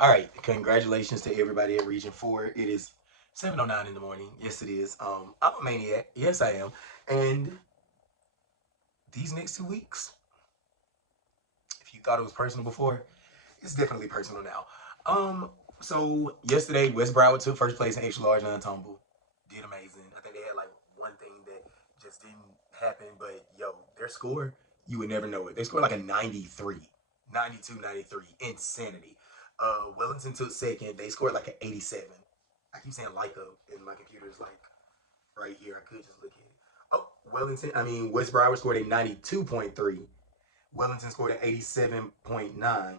All right, congratulations to everybody at Region 4. It is 7:09 in the morning. Yes, it is. I'm a maniac. Yes, I am. And these next 2 weeks, if you thought it was personal before, it's definitely personal now. So yesterday, West Broward took first place in extra large non-tumble. Did amazing. I think they had like one thing that just didn't happen, but yo, their score, you would never know it. They scored like a 93, 92, 93. Insanity. Wellington took second. They scored like an 87. I keep saying like a, and my computer is like right here. I could just look at it. Oh, West Broward scored a 92.3. Wellington scored an 87.9.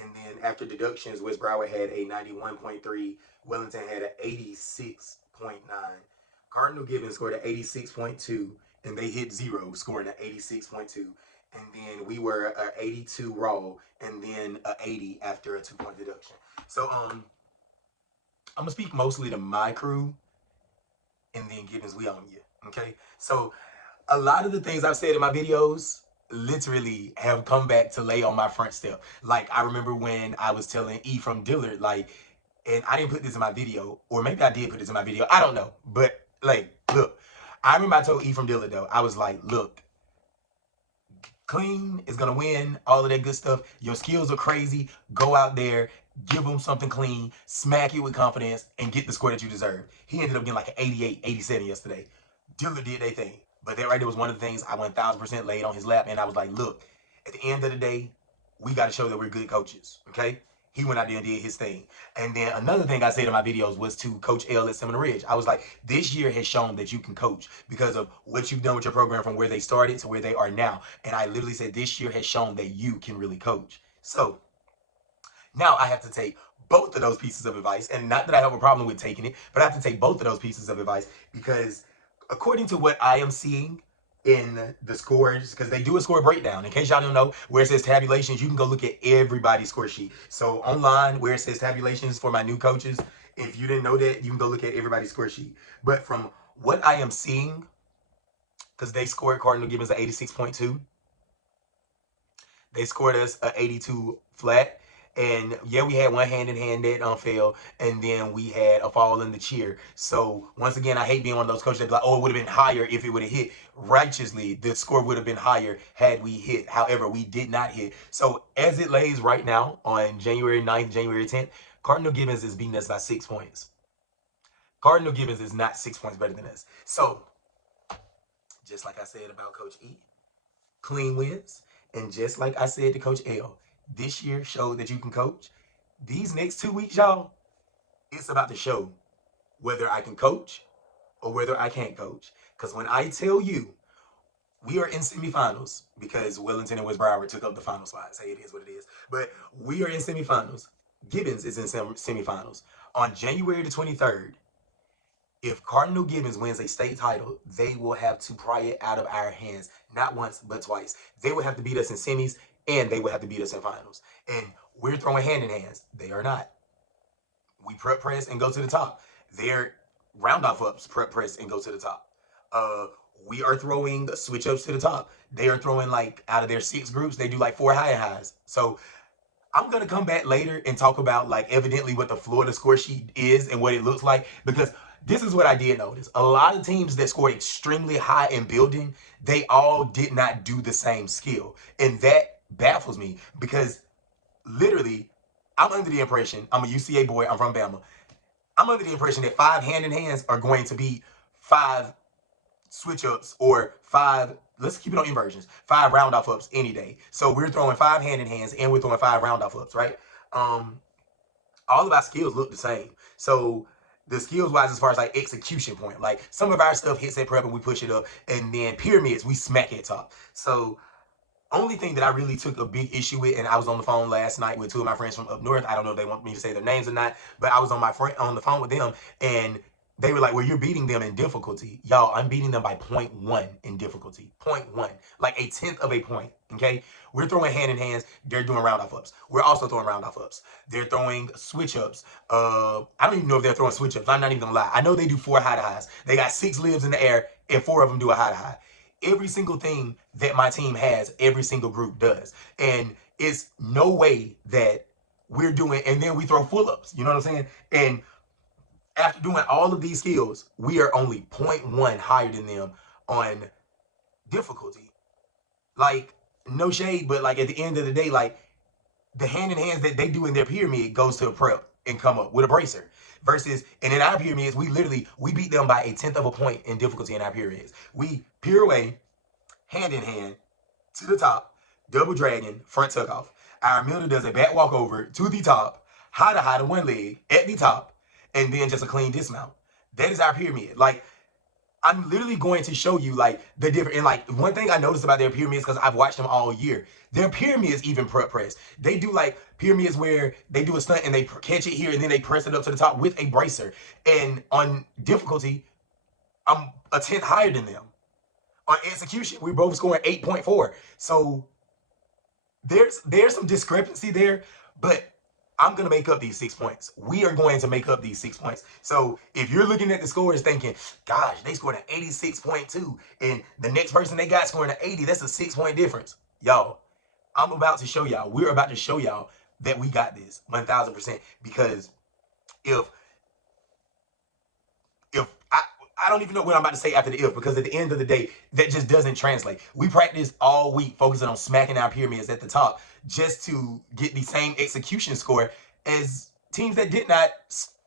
And then after deductions, West Broward had a 91.3. Wellington had an 86.9. Cardinal Gibbons scored an 86.2. And they hit zero, scoring an 86.2. And then we were an 82 raw, and then a 80 after a 2 point deduction. So I'm gonna speak mostly to my crew, and then Gibbons, we own you. Okay. So a lot of the things I've said in my videos literally have come back to lay on my front step. Like I remember when I was telling E from Dillard, like, and I didn't put this in my video, or maybe I did put this in my video. I don't know. But like, look, I remember I told E from Dillard though, I was like, look, clean is gonna win, all of that good stuff. Your skills are crazy. Go out there, give them something clean, smack it with confidence, and get the score that you deserve. He ended up getting like an 88, 87 yesterday. Dillard did their thing. But that right there was one of the things I 1000% laid on his lap, and I was like, look, at the end of the day, we got to show that we're good coaches, okay? He went out there and did his thing. And then another thing I said in my videos was to Coach L at Seminole Ridge. I was like, this year has shown that you can coach because of what you've done with your program from where they started to where they are now. And I literally said, this year has shown that you can really coach. So now I have to take both of those pieces of advice, and not that I have a problem with taking it, but I have to take both of those pieces of advice because according to what I am seeing in the scores, because they do a score breakdown. In case y'all don't know, where it says tabulations, you can go look at everybody's score sheet. So online, where it says tabulations for my new coaches, if you didn't know that, you can go look at everybody's score sheet. But from what I am seeing, because they scored Cardinal Gibbons at 86.2, they scored us a 82 flat. And yeah, we had one hand in hand that fell, and then we had a fall in the cheer. So once again, I hate being one of those coaches that be like, oh, it would have been higher if it would have hit. Righteously, the score would have been higher had we hit. However, we did not hit. So as it lays right now on January 9th, January 10th, Cardinal Gibbons is beating us by 6 points. Cardinal Gibbons is not 6 points better than us. So just like I said about Coach E, clean wins. And just like I said to Coach L, this year showed that you can coach. These next 2 weeks, y'all, it's about to show whether I can coach or whether I can't coach. Because when I tell you we are in semifinals, because Wellington and West Broward took up the final spot, say it is what it is, but we are in semifinals. Gibbons is in semifinals. On January the 23rd, if Cardinal Gibbons wins a state title, they will have to pry it out of our hands, not once, but twice. They will have to beat us in semis, and they will have to beat us in finals. And we're throwing hand in hands. They are not. We prep press and go to the top. They're round off ups, prep press and go to the top. Uh, we are throwing switch ups to the top. They are throwing like out of their 6 groups, they do like 4 high and highs. So I'm gonna come back later and talk about like evidently what the Florida score sheet is and what it looks like, because this is what I did notice. A lot of teams that scored extremely high in building, they all did not do the same skill. And that baffles me because literally I'm under the impression, I'm a UCA boy, I'm from Bama. I'm under the impression that 5 hand-in-hands are going to be 5 switch ups or 5, let's keep it on inversions, 5 round off ups any day. So we're throwing 5 hand-in-hands and we're throwing 5 round off ups, right? Um, all of our skills look the same. So the skills wise, as far as like execution point, like some of our stuff hits at prep and we push it up, and then pyramids we smack at top. So only thing that I really took a big issue with, and I was on the phone last night with 2 of my friends from up north. I don't know if they want me to say their names or not, but I was on the phone with them, and they were like, "Well, you're beating them in difficulty, y'all. I'm beating them by point 0.1 in difficulty, point 0.1, like a tenth of a point. Okay, we're throwing hand in hands. They're doing round off ups. We're also throwing round off ups. They're throwing switch ups. I don't even know if they're throwing switch ups. I'm not even gonna lie. I know they do 4 high to highs. They got 6 libs in the air, and 4 of them do a high to high. Every single thing that my team has, every single group does. And it's no way that we're doing, and then we throw pull-ups. You know what I'm saying? And after doing all of these skills, we are only 0.1 higher than them on difficulty. Like, no shade, but like at the end of the day, like the hand in hands that they do in their pyramid goes to a prep and come up with a bracer. Versus, and in our pyramids, we beat them by 1/10 of a point in difficulty in our pyramids. We peer away, hand in hand, to the top, double dragon, front tuck off. Our middle does a back walk over to the top, high to high to one leg at the top, and then just a clean dismount. That is our pyramid. Like, I'm literally going to show you like the different, and like one thing I noticed about their pyramids, because I've watched them all year, their pyramids even press. They do like pyramids where they do a stunt and they catch it here and then they press it up to the top with a bracer. And on difficulty, I'm 1/10 higher than them. On execution, we're both scoring 8.4. So there's some discrepancy there, but I'm going to make up these 6 points. We are going to make up these 6 points. So if you're looking at the scores thinking, gosh, they scored an 86.2 and the next person they got scoring an 80, that's a 6-point difference. Y'all, I'm about to show y'all, we're about to show y'all that we got this 1000%. Because if I don't even know what I'm about to say after the if, because at the end of the day, that just doesn't translate. We practiced all week focusing on smacking our pyramids at the top just to get the same execution score as teams that did not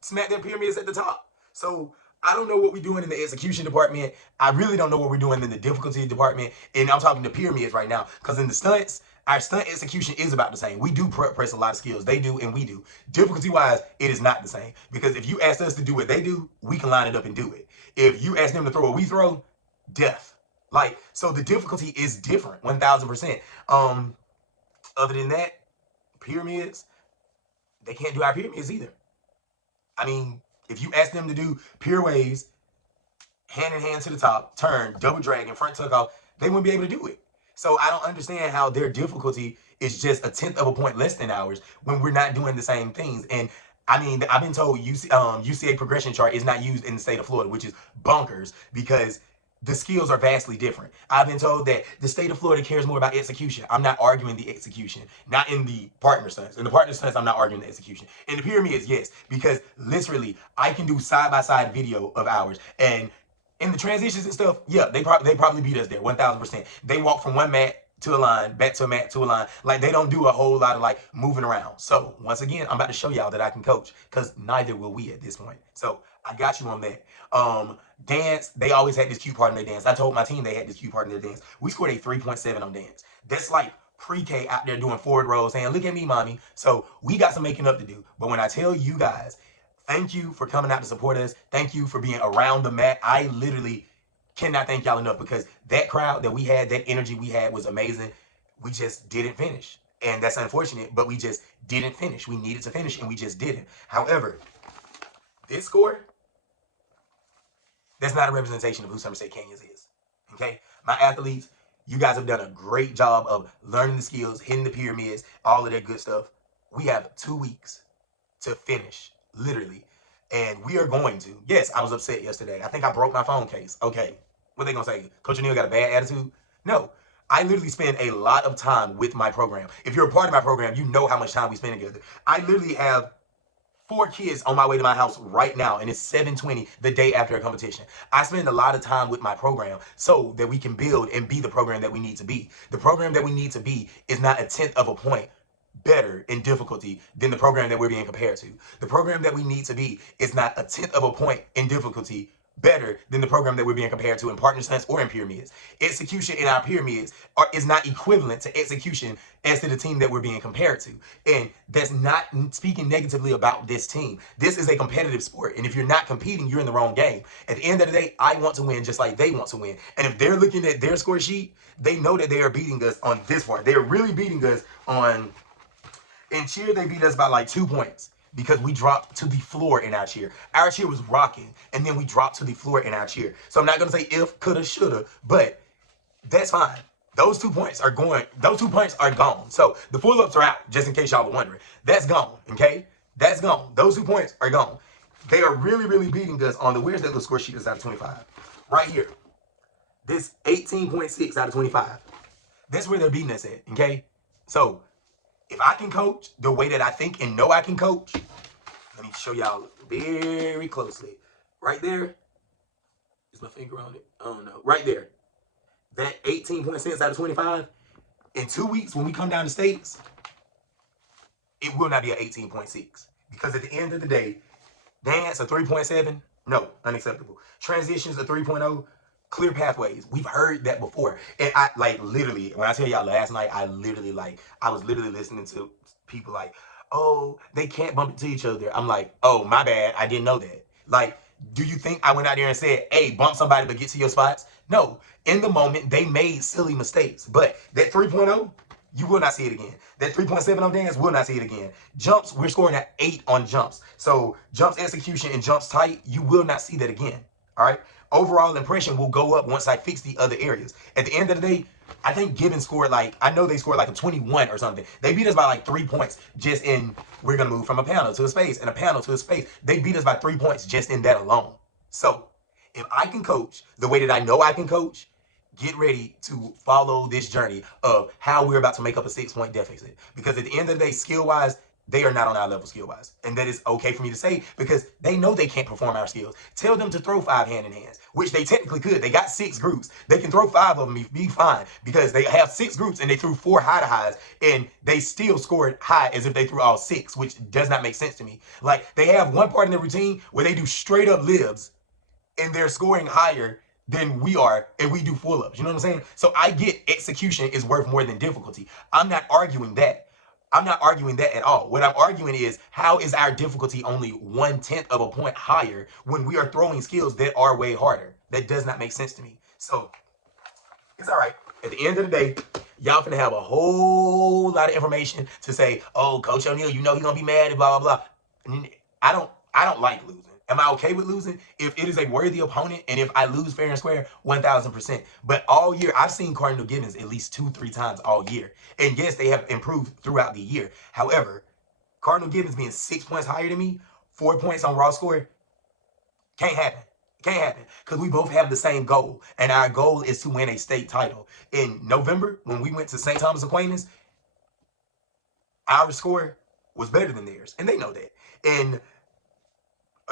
smack their pyramids at the top. So I don't know what we're doing in the execution department. I really don't know what we're doing in the difficulty department. And I'm talking to pyramids right now, because in the stunts, our stunt execution is about the same. We do press a lot of skills. They do and we do. Difficulty-wise, it is not the same. Because if you ask us to do what they do, we can line it up and do it. If you ask them to throw what we throw, death. Like, so the difficulty is different, 1000%. Other than that, pyramids, they can't do our pyramids either. I mean, if you ask them to do pier waves, hand in hand to the top, turn, double dragon, front tuck off, they wouldn't be able to do it. So I don't understand how their difficulty is just 1/10 of a point less than ours when we're not doing the same things. And I mean, I've been told UCA progression chart is not used in the state of Florida, which is bonkers, because the skills are vastly different. I've been told that the state of Florida cares more about execution. I'm not arguing the execution, not in the partner stunts. In the partner stunts, I'm not arguing the execution. In the pyramids, yes, because literally I can do side-by-side video of ours, and in the transitions and stuff, yeah, they probably beat us there 1000%. They walk from one mat to a line, back to a mat to a line. Like, they don't do a whole lot of like moving around. So once again, I'm about to show y'all that I can coach, because neither will we at this point. So I got you on that. Dance, they always had this cute part in their dance. I told my team they had this cute part in their dance. We scored a 3.7 on dance. That's like pre-K out there doing forward rolls saying, look at me, mommy. So we got some making up to do. But when I tell you guys, thank you for coming out to support us. Thank you for being around the mat. I literally cannot thank y'all enough, because that crowd that we had, that energy we had was amazing. We just didn't finish. And that's unfortunate, but we just didn't finish. We needed to finish and we just didn't. However, this score, that's not a representation of who Somerset Canyons is. Okay? My athletes, you guys have done a great job of learning the skills, hitting the pyramids, all of that good stuff. We have 2 weeks to finish, literally. And we are going to. Yes, I was upset yesterday. I think I broke my phone case. Okay. What are they going to say? Coach O'Neal got a bad attitude? No. I literally spend a lot of time with my program. If you're a part of my program, you know how much time we spend together. I literally have 4 kids on my way to my house right now, and it's 7:20 the day after a competition. I spend a lot of time with my program so that we can build and be the program that we need to be. The program that we need to be is not 1/10 of a point better in difficulty than the program that we're being compared to. The program that we need to be is not 1/10 of a point in difficulty better than the program that we're being compared to in partner stunts or in pyramids. Execution in our pyramids is not equivalent to execution as to the team that we're being compared to. And that's not speaking negatively about this team. This is a competitive sport. And if you're not competing, you're in the wrong game. At the end of the day, I want to win just like they want to win. And if they're looking at their score sheet, they know that they are beating us on this part. They're really beating us on... In cheer, they beat us by like 2 points because we dropped to the floor in our cheer. Our cheer was rocking, and then we dropped to the floor in our cheer. So I'm not going to say if, coulda, shoulda, but that's fine. Those 2 points are going, those 2 points are gone. So the pull-ups are out, just in case y'all were wondering. That's gone, okay? That's gone. Those 2 points are gone. They are really, really beating us on the, where's that little score sheet that's out of 25? Right here. This 18.6 out of 25. That's where they're beating us at, okay? So If I can coach the way that I think and know I can coach, let me show y'all very closely. Right there, is my finger on it? I don't know. Right there, that 18 point six out of 25. In 2 weeks, when we come down to states, it will not be an 18.6. Because at the end of the day, dance a 3.7, no, unacceptable. Transitions a 3.0, clear pathways. We've heard that before. And I like literally, when I tell y'all last night, I was literally listening to people like, oh, they can't bump into each other. I'm like, oh, my bad. I didn't know that. Like, do you think I went out there and said, hey, bump somebody but get to your spots? No. In the moment, they made silly mistakes. But that 3.0, you will not see it again. That 3.7 on dance, will not see it again. Jumps, we're scoring at 8 on jumps. So jumps execution and jumps tight, you will not see that again. All right. Overall impression will go up once I fix the other areas. At the end of the day, I think Gibbons scored like, I know they scored like a 21 or something. They beat us by like 3 points just in, we're going to move from a panel to a space and a panel to a space. They beat us by 3 points just in that alone. So if I can coach the way that I know I can coach, get ready to follow this journey of how we're about to make up a 6-point deficit. Because at the end of the day, skill-wise, they are not on our level skill-wise. And that is okay for me to say because they know they can't perform our skills. Tell them to throw 5 hand-in-hands, which they technically could. They got 6 groups. They can throw 5 of them, be fine, because they have 6 groups and they threw 4 high-to-highs, and they still scored high as if they threw all 6, which does not make sense to me. Like, they have one part in the routine where they do straight-up libs, and they're scoring higher than we are, and we do pull-ups. You know what I'm saying? So I get execution is worth more than difficulty. I'm not arguing that. I'm not arguing that at all. What I'm arguing is, how is our difficulty only 1/10 of a point higher when we are throwing skills that are way harder? That does not make sense to me. So it's all right. At the end of the day, y'all finna have a whole lot of information to say, oh, Coach O'Neal, you know he's gonna be mad and blah, blah, blah. I don't like losing. Am I okay with losing? If it is a worthy opponent and if I lose fair and square, 1000%. But all year, I've seen Cardinal Gibbons at least 2-3 times all year. And yes, they have improved throughout the year. However, Cardinal Gibbons being 6 points higher than me, 4 points on raw score, can't happen. Can't happen. Because we both have the same goal. And our goal is to win a state title. In November, when we went to St. Thomas Aquinas, our score was better than theirs. And they know that. And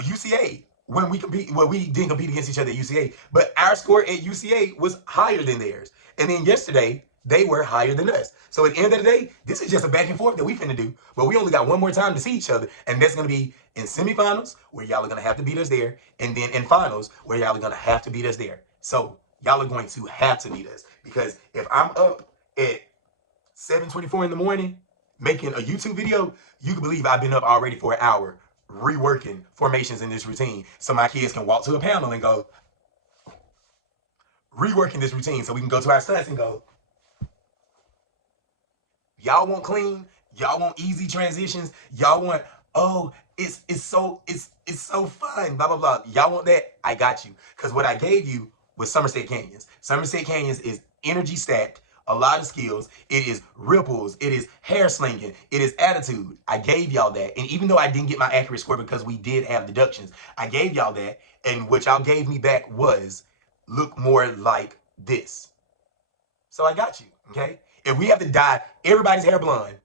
UCA, when we didn't compete against each other at UCA, but our score at UCA was higher than theirs. And then yesterday, they were higher than us. So at the end of the day, this is just a back and forth that we finna do. But we only got one more time to see each other, and that's gonna be in semifinals, where y'all are gonna have to beat us there, and then in finals, where y'all are gonna have to beat us there. So y'all are going to have to beat us. Because if I'm up at 7:24 in the morning making a YouTube video, you can believe I've been up already for an hour reworking formations in this routine so my kids can walk to a panel and go, reworking this routine so we can go to our stunts and go, y'all want clean, y'all want easy transitions, y'all want, oh, it's so fun, blah, blah, blah. Y'all want that? I got you. Because what I gave you was Somerset Canyons. Somerset Canyons is energy stacked, a lot of skills. It is ripples. It is hair slinging. It is attitude. I gave y'all that. And even though I didn't get my accurate score because we did have deductions, I gave y'all that. And what y'all gave me back was look more like this. So I got you, okay? If we have to dye everybody's hair blonde,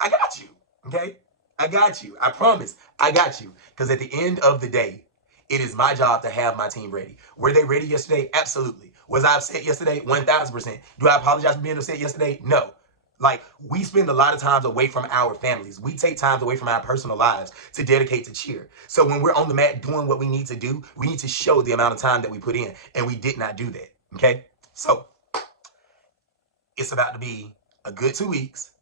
I got you, okay? I got you. I promise. I got you. Because at the end of the day, it is my job to have my team ready. Were they ready yesterday? Absolutely. Was I upset yesterday? 1000%. Do I apologize for being upset yesterday? No. Like, we spend a lot of times away from our families. We take times away from our personal lives to dedicate to cheer. So when we're on the mat doing what we need to do, we need to show the amount of time that we put in. And we did not do that, okay? So it's about to be a good 2 weeks.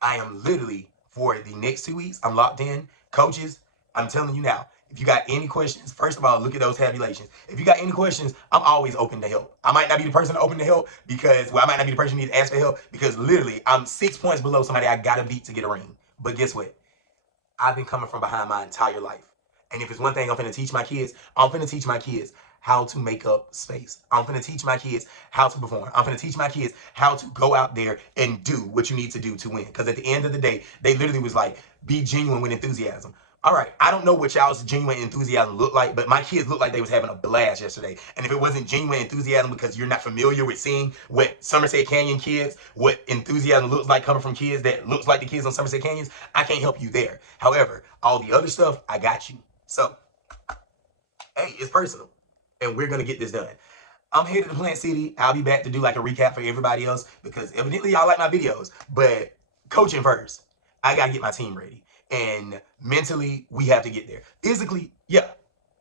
I am literally, for the next 2 weeks, I'm locked in. Coaches, I'm telling you now, if you got any questions, first of all, look at those tabulations. If you got any questions, I'm always open to help. I might not be the person open to help because, well, I might not be the person who needs to ask for help because literally I'm 6 points below somebody I gotta beat to get a ring. But guess what? I've been coming from behind my entire life. And if it's one thing I'm finna teach my kids, I'm finna teach my kids how to make up space. I'm finna teach my kids how to perform. I'm finna teach my kids how to go out there and do what you need to do to win. Because at the end of the day, they literally was like, be genuine with enthusiasm. All right, I don't know what y'all's genuine enthusiasm looked like, but my kids looked like they was having a blast yesterday. And if it wasn't genuine enthusiasm because you're not familiar with seeing what Somerset Canyon kids, what enthusiasm looks like coming from kids that looks like the kids on Somerset Canyons, I can't help you there. However, all the other stuff, I got you. So, hey, it's personal. And we're going to get this done. I'm headed to Plant City. I'll be back to do like a recap for everybody else because evidently y'all like my videos. But coaching first. I got to get my team ready. And mentally, we have to get there. Physically, yeah,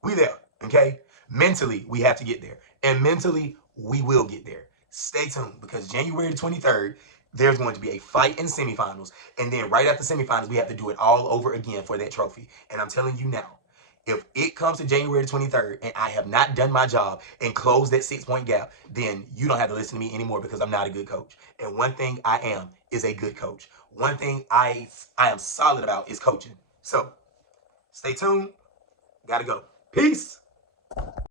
we there. Okay? Mentally, we have to get there. And mentally, we will get there. Stay tuned because January 23rd, there's going to be a fight in semifinals. And then right after semifinals, we have to do it all over again for that trophy. And I'm telling you now, if it comes to January 23rd and I have not done my job and closed that 6-point gap, then you don't have to listen to me anymore because I'm not a good coach. And one thing I am is a good coach. One thing I am solid about is coaching. So stay tuned. Gotta go. Peace.